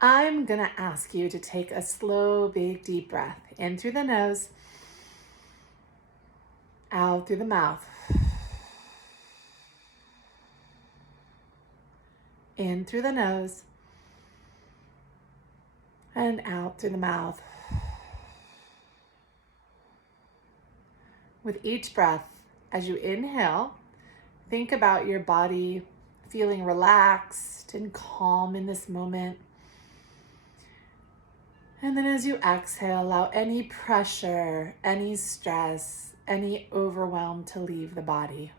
I'm going to ask you to take a slow, big, deep breath in through the nose, out through the mouth. In through the nose and out through the mouth. With each breath, as you inhale, think about your body feeling relaxed and calm in this moment. And then as you exhale, allow any pressure, any stress, any overwhelm to leave the body.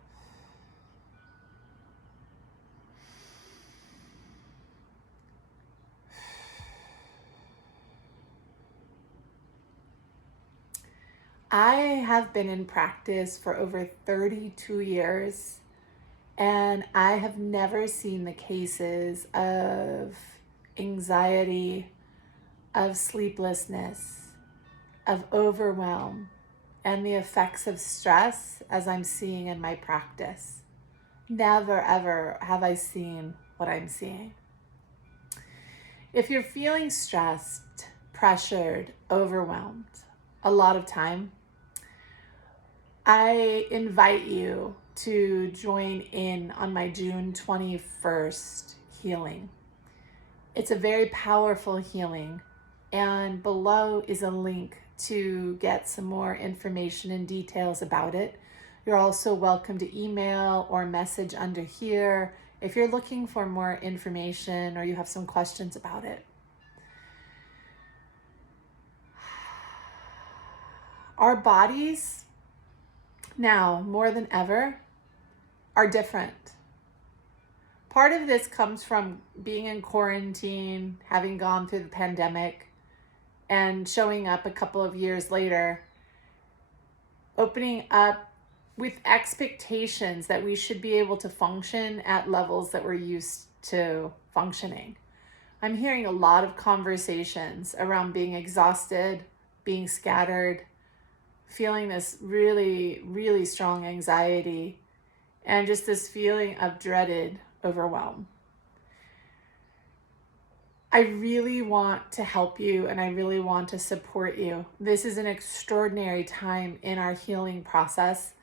I have been in practice for over 32 years, and I have never seen the cases of anxiety, of sleeplessness, of overwhelm, and the effects of stress as I'm seeing in my practice. Never ever have I seen what I'm seeing. If you're feeling stressed, pressured, overwhelmed a lot of time, I invite you to join in on my June 21st healing. It's a very powerful healing, and below is a link to get some more information and details about it. You're also welcome to email or message under here if you're looking for more information or you have some questions about it. Our bodies now, more than ever, are different. Part of this comes from being in quarantine, having gone through the pandemic, and showing up a couple of years later, opening up with expectations that we should be able to function at levels that we're used to functioning. I'm hearing a lot of conversations around being exhausted, being scattered, feeling this really, really strong anxiety, and just this feeling of dreaded overwhelm. I really want to help you and I really want to support you. This is an extraordinary time in our healing process.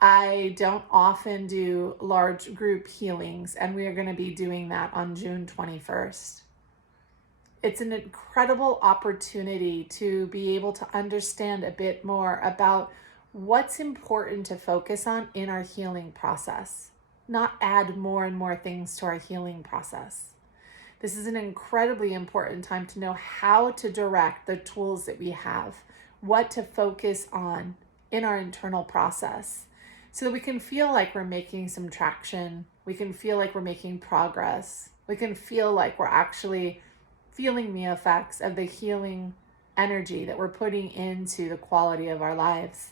I don't often do large group healings, and we are going to be doing that on June 21st. It's an incredible opportunity to be able to understand a bit more about what's important to focus on in our healing process, not add more and more things to our healing process. This is an incredibly important time to know how to direct the tools that we have, what to focus on in our internal process, so that we can feel like we're making some traction, we can feel like we're making progress, we can feel like we're actually feeling the effects of the healing energy that we're putting into the quality of our lives.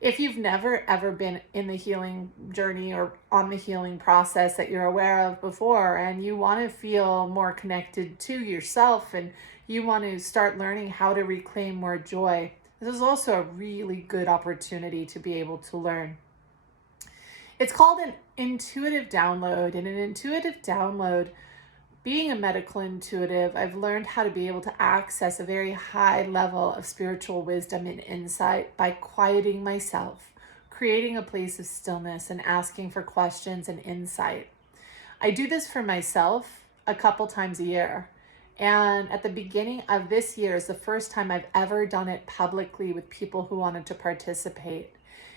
If you've never ever been in the healing journey or on the healing process that you're aware of before, and you want to feel more connected to yourself and you want to start learning how to reclaim more joy, this is also a really good opportunity to be able to learn. It's called an intuitive download, and an intuitive download, being a medical intuitive, I've learned how to be able to access a very high level of spiritual wisdom and insight by quieting myself, creating a place of stillness, and asking for questions and insight. I do this for myself a couple times a year. And at the beginning of this year is the first time I've ever done it publicly with people who wanted to participate.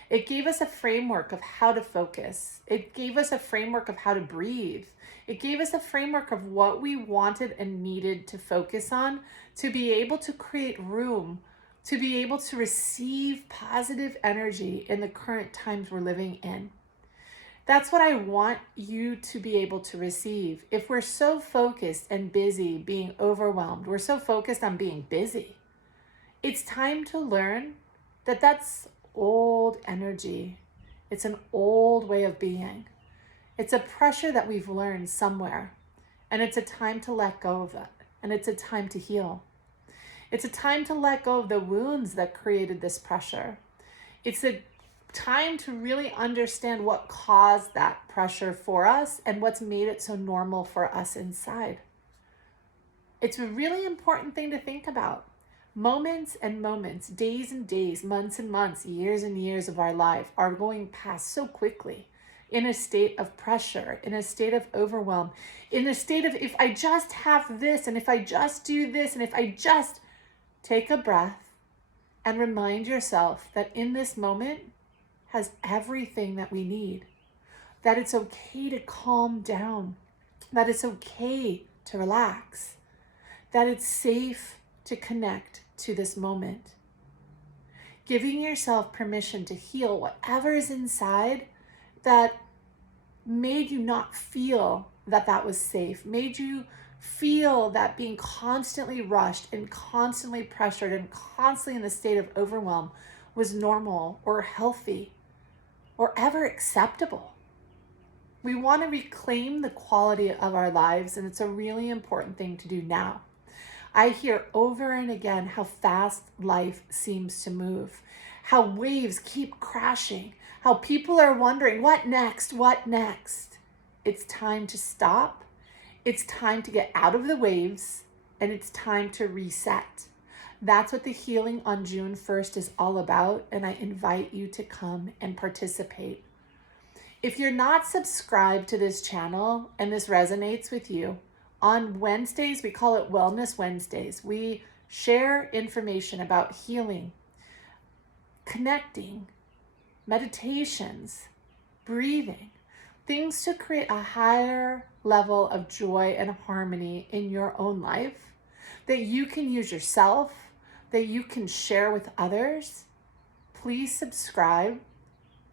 It gave us a framework of how to focus. It gave us a framework of how to breathe. It gave us a framework of what we wanted and needed to focus on to be able to create room, to be able to receive positive energy in the current times we're living in. That's what I want you to be able to receive. If we're so focused and busy being overwhelmed, we're so focused on being busy, it's time to learn that that's old energy. It's an old way of being. It's a pressure that we've learned somewhere, and it's a time to let go of it, and it's a time to heal. It's a time to let go of the wounds that created this pressure. It's a time to really understand what caused that pressure for us and what's made it so normal for us inside. It's a really important thing to think about. Moments and moments, days and days, months and months, years and years of our life are going past so quickly in a state of pressure, in a state of overwhelm, in a state of if I just have this and if I just do this and if I just take a breath and remind yourself that in this moment has everything that we need, that it's okay to calm down, that it's okay to relax, that it's safe to connect to this moment. Giving yourself permission to heal whatever is inside that made you not feel that that was safe, made you feel that being constantly rushed and constantly pressured and constantly in the state of overwhelm was normal or healthy or ever acceptable. We want to reclaim the quality of our lives, and it's a really important thing to do now. I hear over and again how fast life seems to move, how waves keep crashing, how people are wondering, what next? What next? It's time to stop. It's time to get out of the waves, and it's time to reset. That's what the healing on June 1st is all about, and I invite you to come and participate. If you're not subscribed to this channel and this resonates with you, on Wednesdays, we call it Wellness Wednesdays. We share information about healing, connecting, meditations, breathing, things to create a higher level of joy and harmony in your own life that you can use yourself, that you can share with others. Please subscribe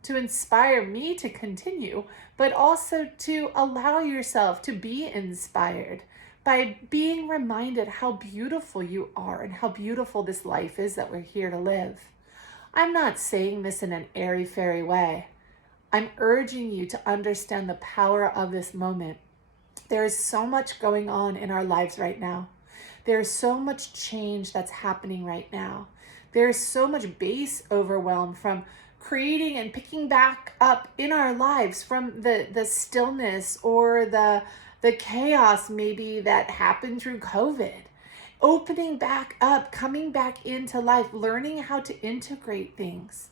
to inspire me to continue, but also to allow yourself to be inspired by being reminded how beautiful you are and how beautiful this life is that we're here to live. I'm not saying this in an airy-fairy way. I'm urging you to understand the power of this moment. There is so much going on in our lives right now. There is so much change that's happening right now. There is so much base overwhelm from creating and picking back up in our lives from the stillness or the chaos maybe that happened through COVID. Opening back up, coming back into life, learning how to integrate things.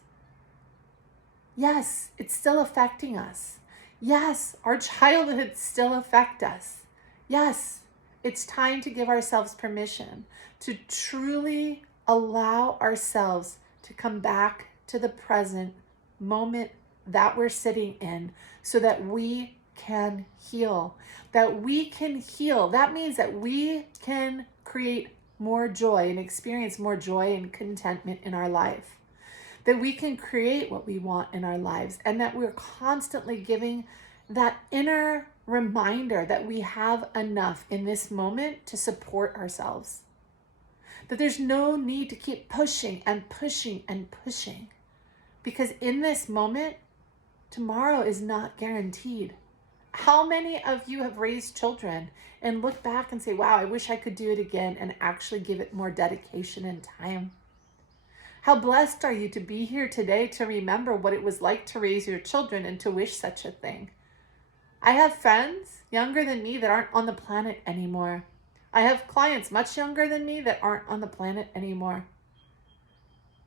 Yes, it's still affecting us. Yes, our childhoods still affect us. Yes, it's time to give ourselves permission to truly allow ourselves to come back to the present moment that we're sitting in so that we can heal. That we can heal. That means that we can create more joy and experience more joy and contentment in our life. That we can create what we want in our lives, and that we're constantly giving that inner reminder that we have enough in this moment to support ourselves. That there's no need to keep pushing and pushing and pushing. Because in this moment, tomorrow is not guaranteed. How many of you have raised children and look back and say, wow, I wish I could do it again and actually give it more dedication and time? How blessed are you to be here today to remember what it was like to raise your children and to wish such a thing? I have friends younger than me that aren't on the planet anymore. I have clients much younger than me that aren't on the planet anymore.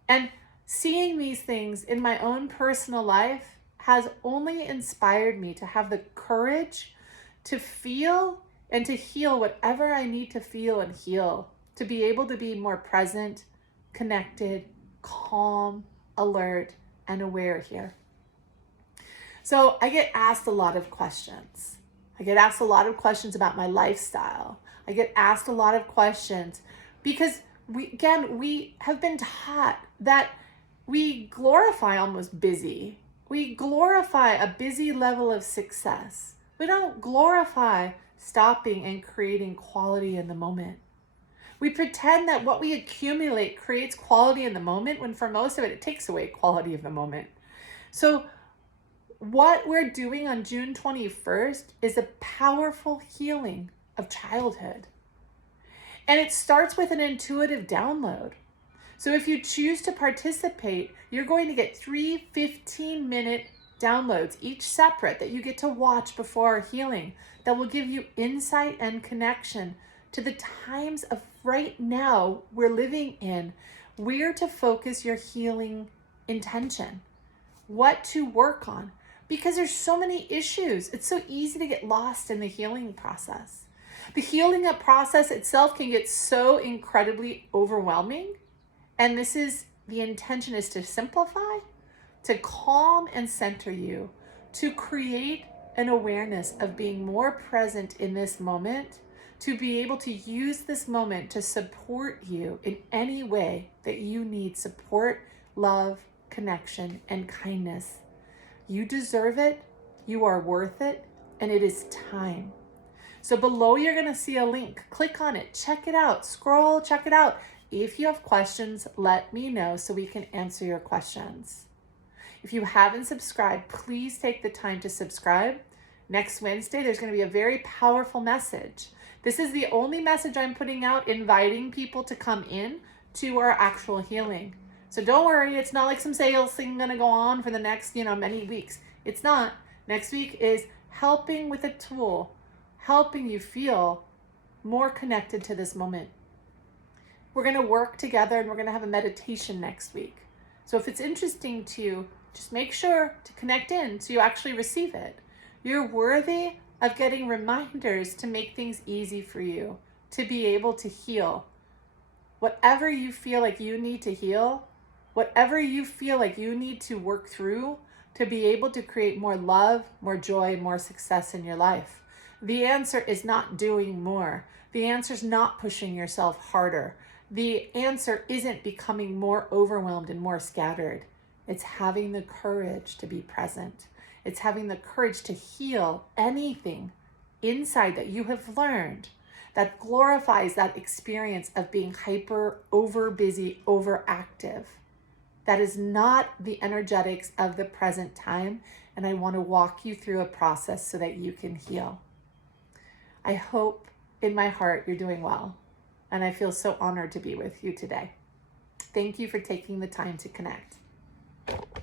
And seeing these things in my own personal life has only inspired me to have the courage to feel and to heal whatever I need to feel and heal, to be able to be more present, connected, calm, alert, and aware here. So I get asked a lot of questions. I get asked a lot of questions about my lifestyle. I get asked a lot of questions because we have been taught that we glorify almost busy. We glorify a busy level of success. We don't glorify stopping and creating quality in the moment. We pretend that what we accumulate creates quality in the moment, when for most of it, it takes away quality of the moment. So what we're doing on June 21st is a powerful healing of childhood. And it starts with an intuitive download. So if you choose to participate, you're going to get 3 15-minute downloads, each separate, that you get to watch before our healing, that will give you insight and connection to the times of right now we're living in, where to focus your healing intention, what to work on, because there's so many issues. It's so easy to get lost in the healing process. The healing process itself can get so incredibly overwhelming. And the intention is to simplify, to calm and center you, to create an awareness of being more present in this moment, to be able to use this moment to support you in any way that you need support, love, connection, and kindness. You deserve it, you are worth it, and it is time. So below you're going to see a link. Click on it, check it out, scroll, check it out. If you have questions, let me know so we can answer your questions. If you haven't subscribed, please take the time to subscribe. Next Wednesday, there's going to be a very powerful message. This is the only message I'm putting out, inviting people to come in to our actual healing. So don't worry, it's not like some sales thing going to go on for the next, many weeks. It's not. Next week is helping with a tool, helping you feel more connected to this moment. We're going to work together and we're going to have a meditation next week. So if it's interesting to you, just make sure to connect in so you actually receive it. You're worthy of getting reminders to make things easy for you, to be able to heal. Whatever you feel like you need to heal, whatever you feel like you need to work through to be able to create more love, more joy, more success in your life. The answer is not doing more. The answer is not pushing yourself harder. The answer isn't becoming more overwhelmed and more scattered. It's having the courage to be present. It's having the courage to heal anything inside that you have learned that glorifies that experience of being hyper, over busy, overactive. That is not the energetics of the present time. And I want to walk you through a process so that you can heal. I hope in my heart you're doing well. And I feel so honored to be with you today. Thank you for taking the time to connect.